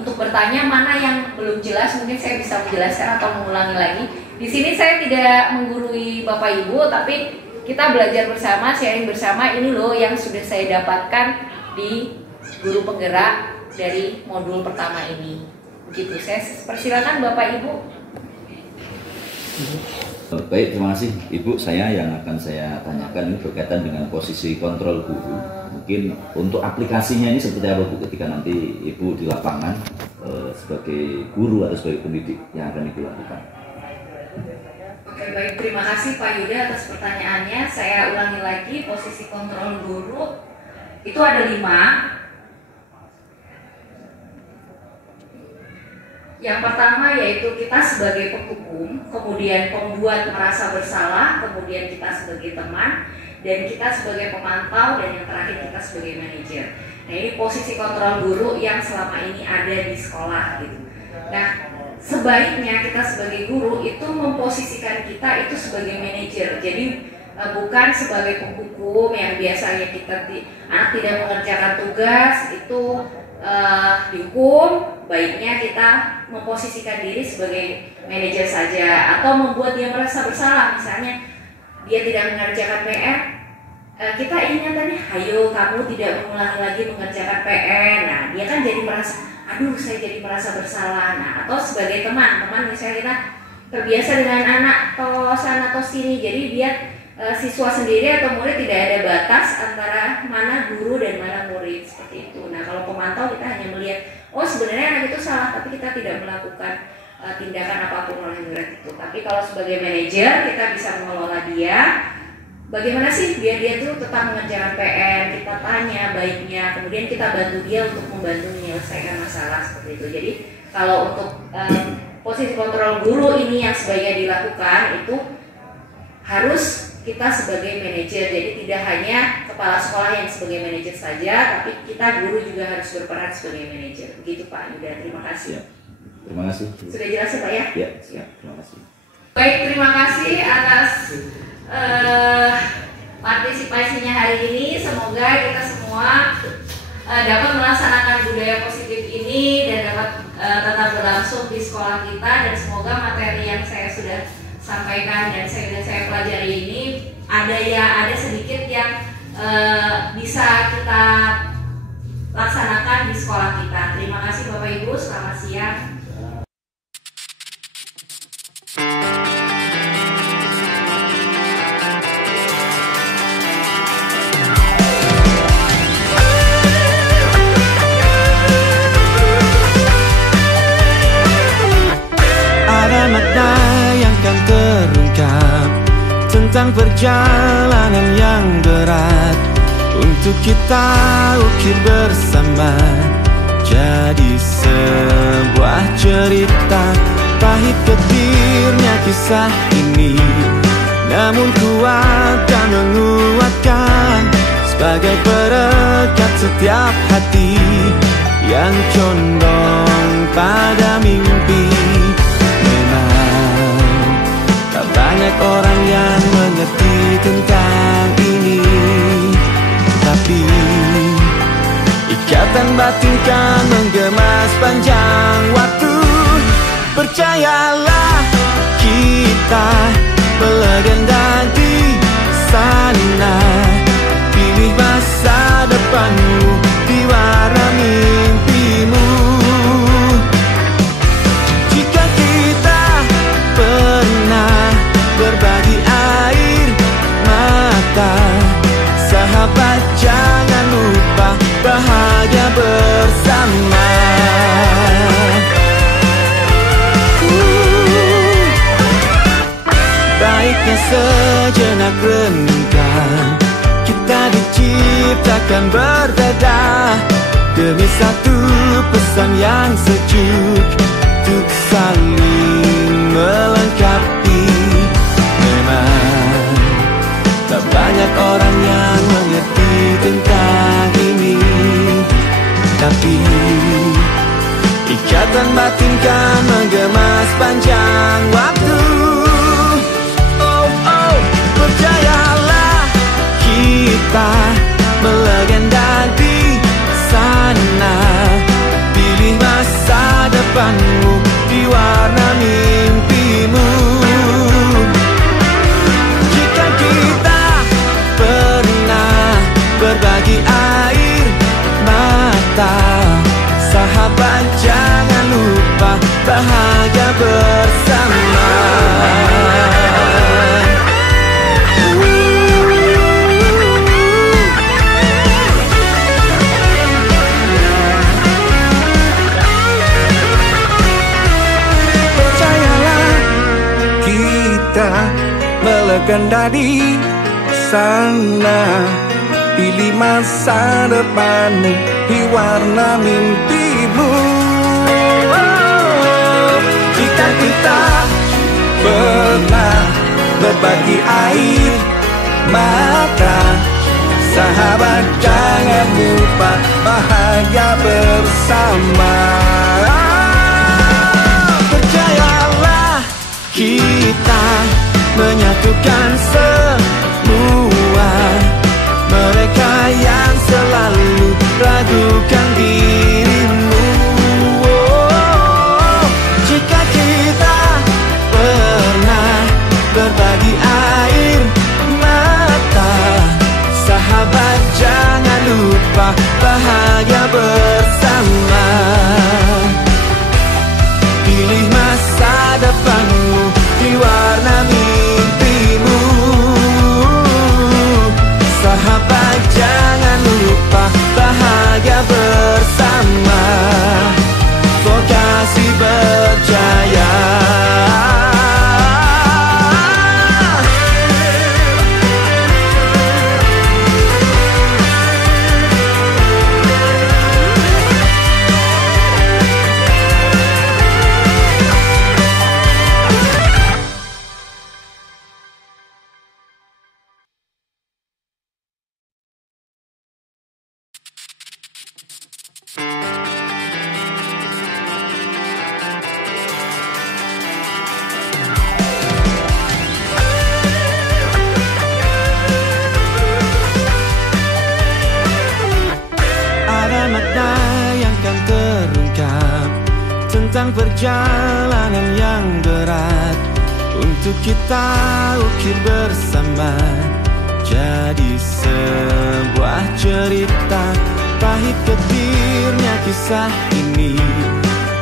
untuk bertanya mana yang belum jelas. Mungkin saya bisa menjelaskan atau mengulangi lagi. Di sini saya tidak menggurui Bapak Ibu, tapi kita belajar bersama, sharing bersama. Ini loh yang sudah saya dapatkan di guru penggerak dari modul pertama ini. Begitu, saya persilakan Bapak Ibu. Baik, terima kasih Ibu. Saya yang akan saya tanyakan ini berkaitan dengan posisi kontrol guru. Mungkin untuk aplikasinya ini seperti apa Bu ketika nanti Ibu di lapangan sebagai guru atau sebagai pendidik yang akan Ibu lakukan? Oke, baik, terima kasih Pak Yuda atas pertanyaannya. Saya ulangi lagi, posisi kontrol guru itu ada 5. Yang pertama yaitu kita sebagai penghukum, kemudian pembuat merasa bersalah, kemudian kita sebagai teman, dan kita sebagai pemantau, dan yang terakhir kita sebagai manajer. Nah, ini posisi kontrol guru yang selama ini ada di sekolah gitu. Nah, sebaiknya kita sebagai guru itu memposisikan kita itu sebagai manajer. Jadi bukan sebagai penghukum yang biasanya anak tidak mengerjakan tugas itu dihukum. Baiknya kita memposisikan diri sebagai manajer saja, atau membuat dia merasa bersalah. Misalnya dia tidak mengerjakan PR, kita ingatannya, ayo kamu tidak mengulangi lagi mengerjakan PR. Nah, dia kan jadi merasa, aduh saya jadi merasa bersalah. Nah, atau sebagai teman misalnya kita terbiasa dengan anak atau sana atau sini, jadi dia siswa sendiri atau murid tidak ada batas antara mana guru dan mana murid, seperti itu. Nah, kalau pemantau kita hanya melihat, oh sebenarnya anak itu salah, tapi kita tidak melakukan tindakan apapun oleh murid itu. Tapi kalau sebagai manajer kita bisa mengelola dia, bagaimana sih biar dia tuh tetap mengerjakan PR, kita tanya baiknya, kemudian kita bantu dia untuk membantu menyelesaikan masalah, seperti itu. Jadi kalau untuk posisi kontrol guru ini yang sebaiknya dilakukan itu harus kita sebagai manajer. Jadi tidak hanya kepala sekolah yang sebagai manajer saja, tapi kita guru juga harus berperan sebagai manajer. Begitu Pak Yuda, terima kasih. Ya, terima kasih. Sudah jelas ya Pak ya? Ya, siap. Terima kasih. Baik, terima kasih atas partisipasinya hari ini. Semoga kita semua dapat melaksanakan budaya positif ini dan dapat tetap berlangsung di sekolah kita, dan semoga materi yang saya sudah sampaikan dan saya pelajari ini ada sedikit yang bisa kita laksanakan di sekolah kita. Terima kasih Bapak Ibu, selamat siang. Ada makna yang kan terungkap tentang perjalanan yang berat untuk kita ukir bersama, jadi sebuah cerita. Pahit getirnya kisah ini, namun kuat dan menguatkan sebagai perekat setiap hati yang condong pada mimpi. Tak banyak orang yang mengerti tentang ini, tapi ikatan batin kan menggema sepanjang waktu. Percayalah kita melegenda di sana. Pilih masa depanmu di warna mimpimu. Jika kita pernah berbagi air mata, sahabat jangan lupa bahagia bersama. Baiknya sejenak renungkan, kita diciptakan berbeda demi satu pesan yang sejuk, untuk saling melengkapi. Memang tak banyak orang yang mengerti tentang ini, tapi ikatan batin sana. Pilih masa depanmu di warna mimpimu. Jika kita pernah berbagi air mata, sahabat jangan lupa bahagia bersama. Percayalah, kita melegenda di sana. Pilih masa depanmu di warna mimpimu. Jika kita pernah berbagi air mata, sahabat jangan lupa bahagia bersama. Percayalah, kita menyatukan semua mereka yang selalu ragukan dirimu. Jika kita pernah berbagi air mata, sahabat jangan lupa bahagia bersama. Pilih masa depanmu di warna mimpimu. Sahabat jangan lupa bahagia bersama. Vokasi berjaya. Makna yang kan terungkap tentang perjalanan yang berat untuk kita ukir bersama. Jadi sebuah cerita pahit getirnya kisah ini,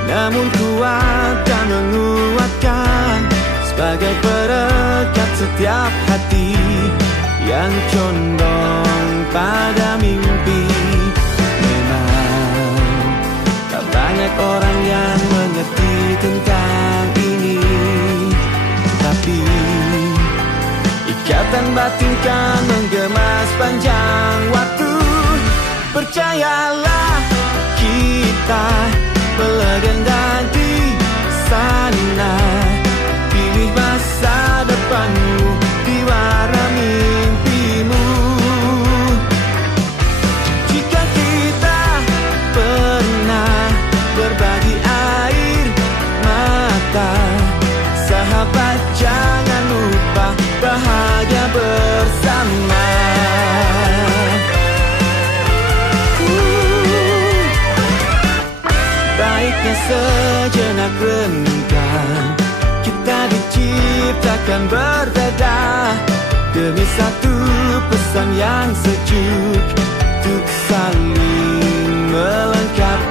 namun kuat dan menguatkan sebagai perekat setiap hati yang condong pada mimpi. Banyak orang yang mengerti tentang ini, tapi ikatan batin kan menggema sepanjang waktu. Percayalah, kita melegenda di sana. Pilih masa depanmu di warna mimpimu. Jika kita pernah berbagi air mata, sahabat jangan lupa bahagia bersama. Baiknya sejenak renungkan, kita diciptakan berbeda demi satu pesan yang sejuk untuk saling melengkapi.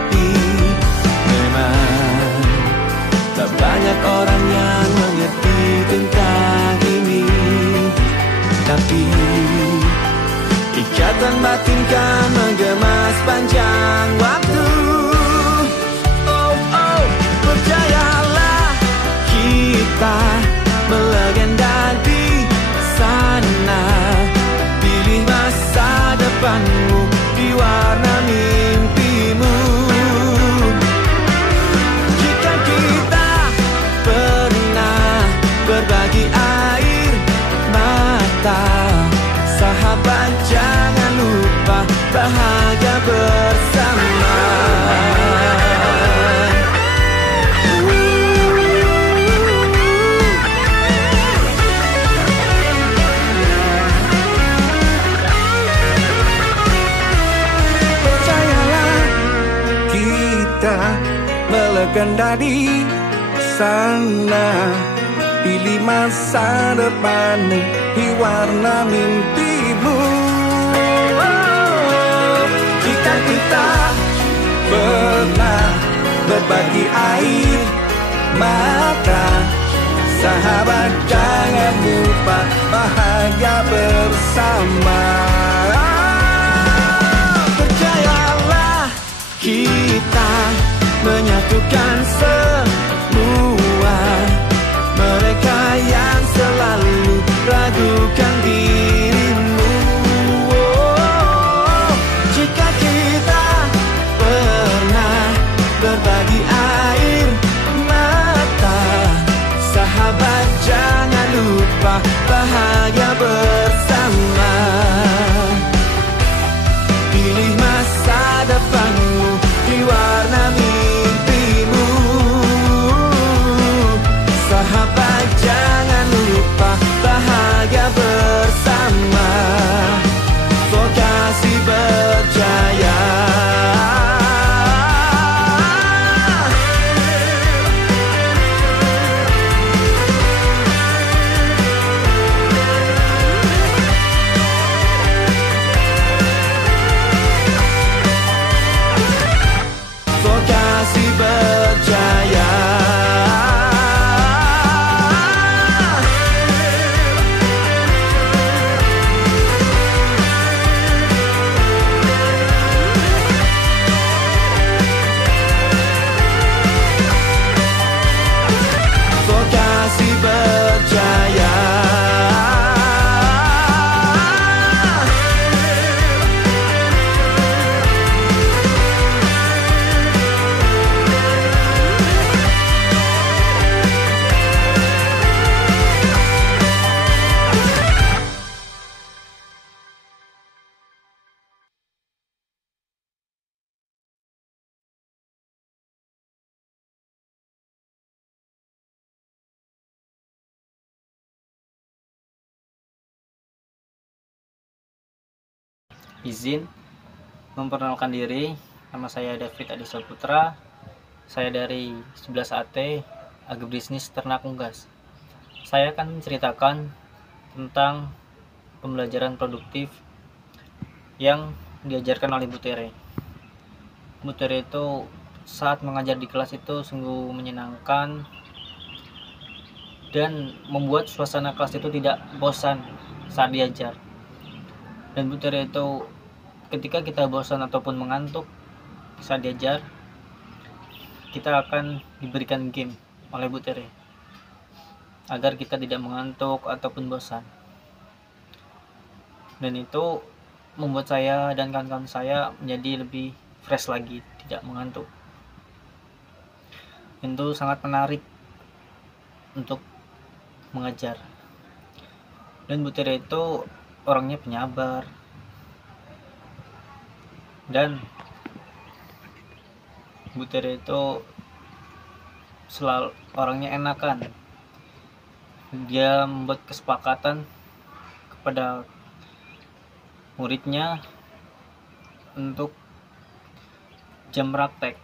Tak banyak orang yang mengerti tentang ini, tapi ikatan batin kan menggema sepanjang waktu. Oh, oh, percayalah, kita melegenda di sana. Pilih masa depanmu di warna mimpimu. kita melegenda di sana. Pilih masa depanmu di warna mimpimu. Jika kita pernah berbagi air mata, sahabat jangan lupa bahagia bersama. Percayalah kita menyatukan semua mereka yang selalu ragukan dirimu. Jika kita pernah berbagi air mata, sahabat jangan lupa bahagia bersama. Pilih masa depanmu di warna mimpimu. Sahabat jangan lupa bahagia bersama. Vokasi berjaya. Vokasi berjaya. Vokasi berjaya. Izin memperkenalkan diri, nama saya David Adi Saputra. Saya dari 11 AT Agribisnis Ternak Unggas. Saya akan menceritakan tentang pembelajaran produktif yang diajarkan oleh Bu Tere. Bu Tere itu saat mengajar di kelas itu sungguh menyenangkan dan membuat suasana kelas itu tidak bosan saat diajar. Dan Bu Tere itu ketika kita bosan ataupun mengantuk saat diajar, kita akan diberikan game oleh Bu Tere agar kita tidak mengantuk ataupun bosan. Dan itu membuat saya dan kawan-kawan saya menjadi lebih fresh lagi, tidak mengantuk. Itu sangat menarik untuk mengajar. Dan Bu Tere itu orangnya penyabar dan Bu Tere itu selalu orangnya enakan. Dia membuat kesepakatan kepada muridnya untuk jam praktek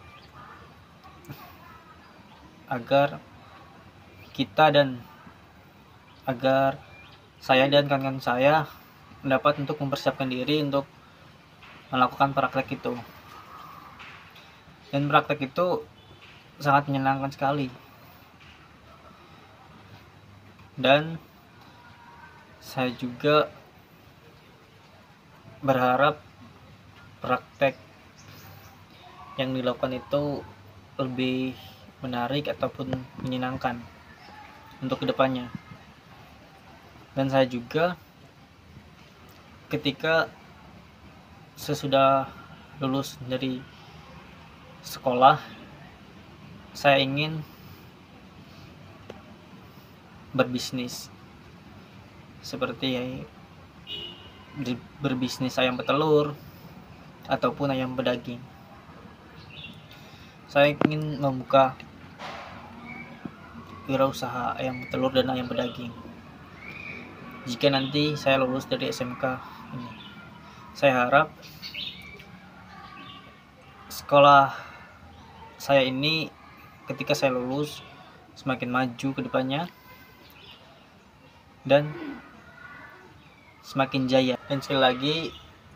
agar saya dan kawan-kawan saya mendapat untuk mempersiapkan diri untuk melakukan praktek itu. Dan praktek itu sangat menyenangkan sekali. Dan saya juga berharap praktek yang dilakukan itu lebih menarik ataupun menyenangkan untuk kedepannya. Dan saya juga ketika sesudah lulus dari sekolah, saya ingin berbisnis seperti berbisnis ayam petelur ataupun ayam pedaging. Saya ingin membuka wirausaha ayam petelur dan ayam pedaging jika nanti saya lulus dari SMK ini. Saya harap sekolah saya ini ketika saya lulus semakin maju ke depannya dan semakin jaya. Dan sekali lagi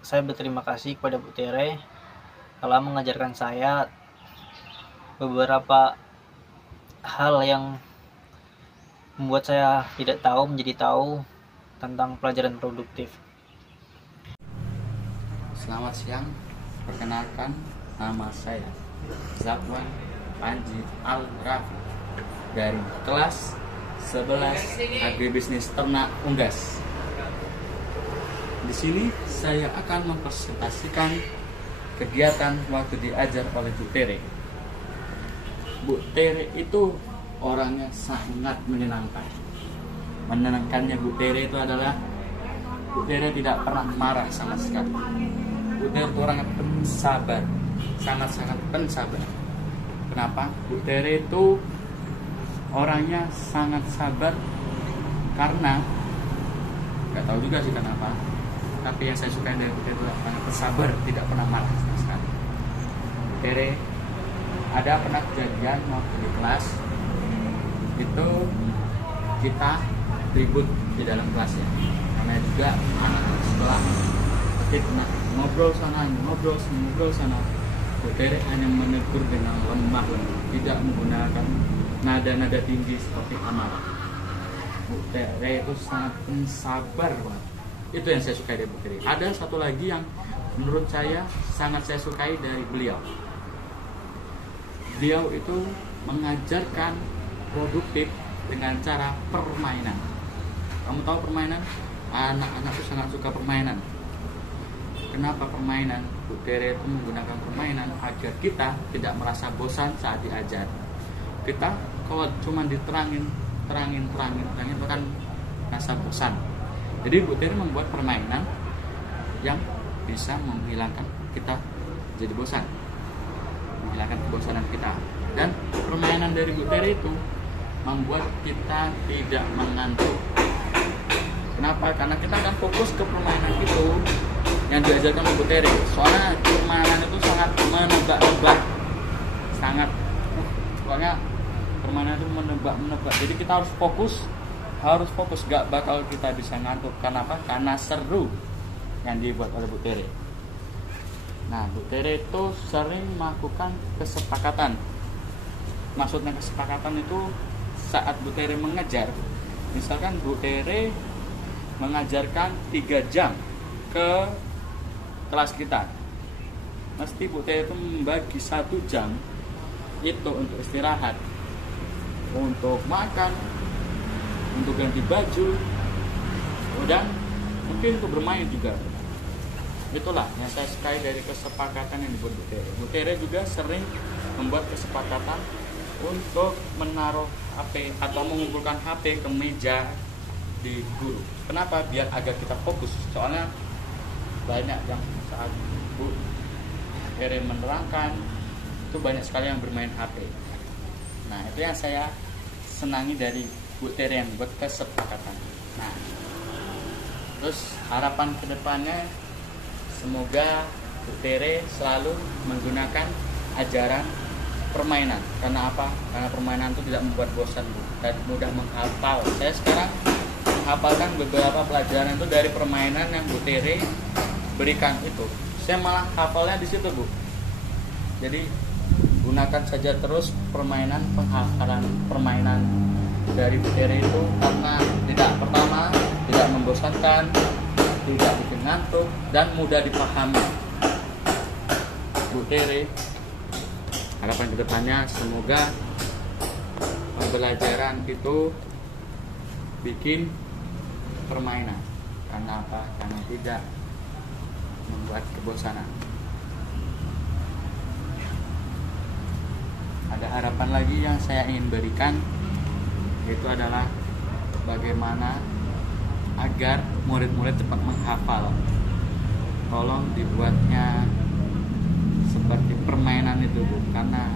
saya berterima kasih kepada Bu Tere telah mengajarkan saya beberapa hal yang membuat saya tidak tahu menjadi tahu tentang pelajaran produktif. Selamat siang, perkenalkan nama saya Zakwan Panji Al-Rafi dari kelas 11 Agribisnis Ternak Unggas. Di sini saya akan mempresentasikan kegiatan waktu diajar oleh Bu Tere. Bu Tere itu orangnya sangat menyenangkan. Menyenangkannya Bu Tere itu adalah Bu Tere tidak pernah marah sama sekali. Bu Tere itu orangnya pensabar, sangat-sangat pensabar. Kenapa? Bu Tere itu orangnya sangat sabar karena nggak tahu juga sih kenapa, tapi yang saya suka dari Bu Tere itu sangat bersabar, tidak pernah marah sama sekali. Bu Tere ada pernah kejadian waktu di kelas itu kita ribut di dalam kelas ya, karena juga anak sekolah kita ngobrol sana. Bu Tere hanya menegur dengan lemah lembut, tidak menggunakan nada-nada tinggi seperti amarah. Bu Tere itu sangat pensabar banget. Itu yang saya sukai dari Bu Tere. Ada satu lagi yang menurut saya sangat saya sukai dari beliau. Beliau itu mengajarkan produktif dengan cara permainan. Kamu tahu permainan? Anak-anak itu sangat suka permainan. Kenapa permainan? Bu Tere itu menggunakan permainan agar kita tidak merasa bosan saat diajar. Kita kalau cuma diterangin bahkan rasa bosan. Jadi Bu Tere membuat permainan yang bisa menghilangkan kita jadi bosan, menghilangkan kebosanan kita. Dan permainan dari Bu Tere itu membuat kita tidak mengantuk. Kenapa? Karena kita akan fokus ke permainan itu yang diajarkan Bu Tere. Soalnya permainan itu sangat menebak-nebak, soalnya permainan itu menebak-nebak. Jadi kita harus fokus, gak bakal kita bisa ngantuk. Kenapa? Karena seru yang dibuat oleh Bu Tere. Nah, Bu Tere itu sering melakukan kesepakatan. Maksudnya kesepakatan itu saat Bu Tere mengajar, misalkan Bu Tere mengajarkan 3 jam ke kelas kita, mesti Bu Tere itu membagi 1 jam itu untuk istirahat, untuk makan, untuk ganti baju, dan mungkin untuk bermain juga. Itulah yang saya sukai dari kesepakatan yang dibuat Bu Tere. Bu Tere juga sering membuat kesepakatan untuk menaruh HP atau mengumpulkan HP ke meja di guru. Kenapa? Biar agar kita fokus. Soalnya banyak yang saat Bu Tere menerangkan itu banyak sekali yang bermain HP. Nah, itu yang saya senangi dari Bu Tere yang buat kesepakatan. Nah, terus harapan kedepannya semoga Bu Tere selalu menggunakan ajaran permainan. Karena apa? Karena permainan itu tidak membuat bosan, Bu, dan mudah menghafal. Saya sekarang menghafalkan beberapa pelajaran itu dari permainan yang Bu Tere berikan itu. Saya malah hafalnya di situ, Bu. Jadi gunakan saja terus permainan, penghafalan permainan dari Bu Tere itu, karena pertama tidak membosankan, tidak bikin ngantuk, dan mudah dipahami. Bu Tere, harapan kedepannya semoga pembelajaran itu bikin permainan. Karena apa? Karena tidak membuat kebosanan. Ada harapan lagi yang saya ingin berikan, yaitu adalah bagaimana agar murid-murid cepat menghafal. Tolong dibuatnya seperti permainan itu, Bu, karena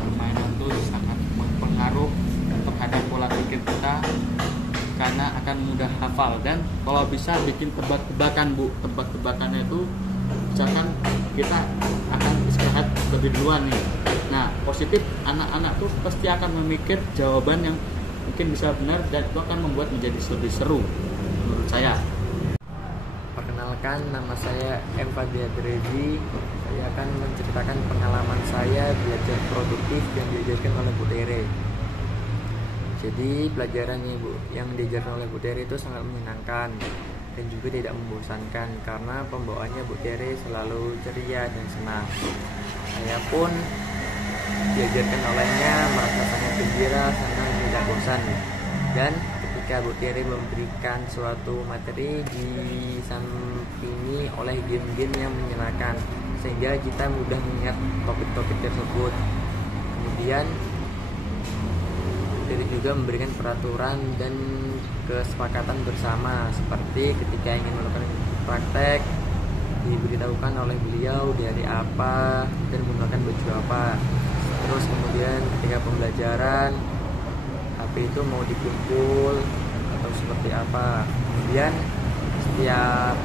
permainan itu sangat berpengaruh terhadap pola pikir kita, karena akan mudah hafal. Dan kalau bisa bikin tebak-tebakan, Bu. Tebak-tebakannya itu misalkan kita akan istirahat lebih duluan nih. Nah, Nah, positif, anak-anak tuh pasti akan memikir jawaban yang mungkin bisa benar dan itu akan membuat menjadi lebih seru menurut saya. Perkenalkan, nama saya M. Fadli Adrezi. Saya akan menceritakan pengalaman saya belajar produktif yang diajarkan oleh Bu Tere. Jadi pelajaran yang diajarkan oleh Bu Tere itu sangat menyenangkan dan juga tidak membosankan karena pembawaannya Bu Tere selalu ceria dan senang. Saya pun diajarkan olehnya merasa sangat gembira, senang, tidak bosan. Dan ketika Bu Tere memberikan suatu materi disampingi oleh game-game yang menyenangkan sehingga kita mudah mengingat topik-topik tersebut. Kemudian Bu Tere juga memberikan peraturan dan kesepakatan bersama, seperti ketika ingin melakukan praktek diberitahukan oleh beliau di hari apa dan menggunakan baju apa. Terus kemudian ketika pembelajaran HP itu mau dikumpul atau seperti apa. Kemudian setiap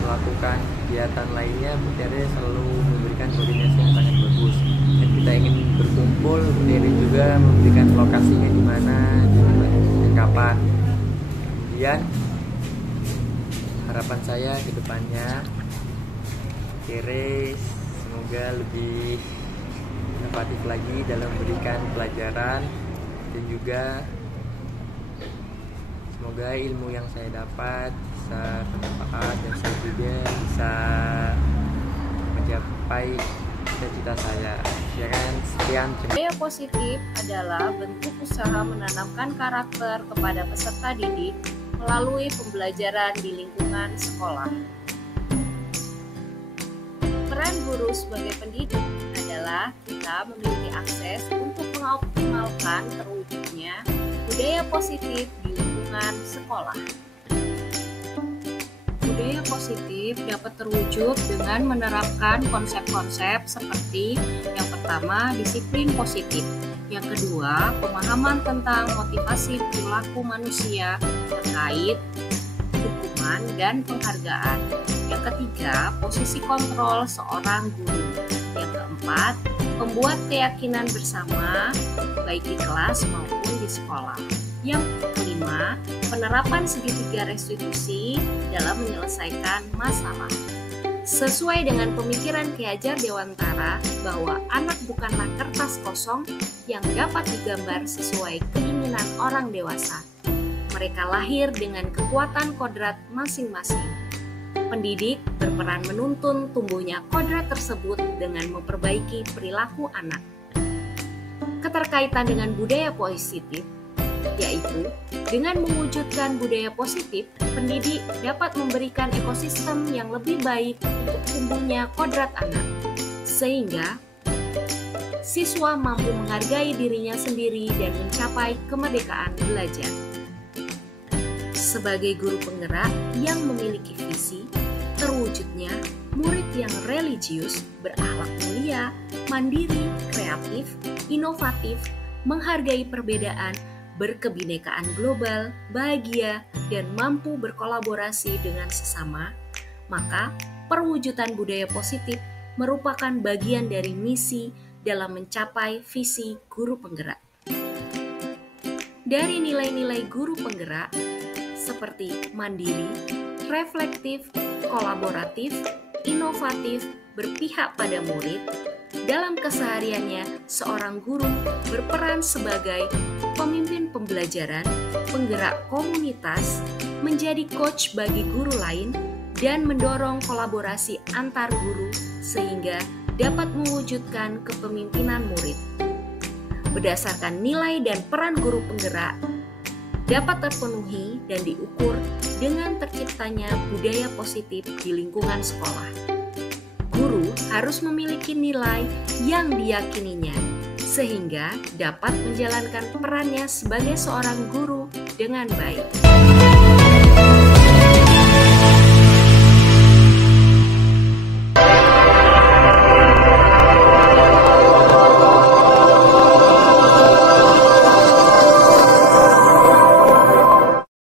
melakukan kegiatan lainnya Bu Tere selalu memberikan koordinasi yang sangat bagus. Dan kita ingin berkumpul, Bu Tere juga memberikan lokasinya di mana dan kapan. Kemudian harapan saya ke depannya Tere semoga lebih inovatif lagi dalam memberikan pelajaran dan juga semoga ilmu yang saya dapat bisa bermanfaat dan saya juga bisa mencapai cita-cita saya. Sekian. Budaya positif adalah bentuk usaha menanamkan karakter kepada peserta didik melalui pembelajaran di lingkungan sekolah. Peran guru sebagai pendidik adalah kita memiliki akses untuk mengoptimalkan terwujudnya budaya positif di lingkungan sekolah. Budaya positif dapat terwujud dengan menerapkan konsep-konsep seperti yang pertama, disiplin positif. Yang kedua, pemahaman tentang motivasi perilaku manusia terkait hukuman dan penghargaan. Yang ketiga, posisi kontrol seorang guru. Yang keempat, membuat keyakinan bersama baik di kelas maupun di sekolah. Yang kelima, penerapan segitiga restitusi dalam menyelesaikan masalah. Sesuai dengan pemikiran Ki Hajar Dewantara bahwa anak bukanlah kertas kosong yang dapat digambar sesuai keinginan orang dewasa. Mereka lahir dengan kekuatan kodrat masing-masing. Pendidik berperan menuntun tumbuhnya kodrat tersebut dengan memperbaiki perilaku anak. Keterkaitan dengan budaya positif, yaitu dengan mewujudkan budaya positif, pendidik dapat memberikan ekosistem yang lebih baik untuk tumbuhnya kodrat anak, sehingga siswa mampu menghargai dirinya sendiri dan mencapai kemerdekaan belajar. Sebagai guru penggerak yang memiliki visi, terwujudnya murid yang religius, berakhlak mulia, mandiri, kreatif, inovatif, menghargai perbedaan, berkebinekaan global, bahagia, dan mampu berkolaborasi dengan sesama, maka perwujudan budaya positif merupakan bagian dari misi dalam mencapai visi guru penggerak. Dari nilai-nilai guru penggerak seperti mandiri, reflektif, kolaboratif, inovatif, berpihak pada murid, dalam kesehariannya seorang guru berperan sebagai pemimpin pembelajaran, penggerak komunitas, menjadi coach bagi guru lain, dan mendorong kolaborasi antar guru sehingga dapat mewujudkan kepemimpinan murid. Berdasarkan nilai dan peran guru penggerak dapat terpenuhi dan diukur dengan terciptanya budaya positif di lingkungan sekolah. Guru harus memiliki nilai yang diyakininya sehingga dapat menjalankan perannya sebagai seorang guru dengan baik.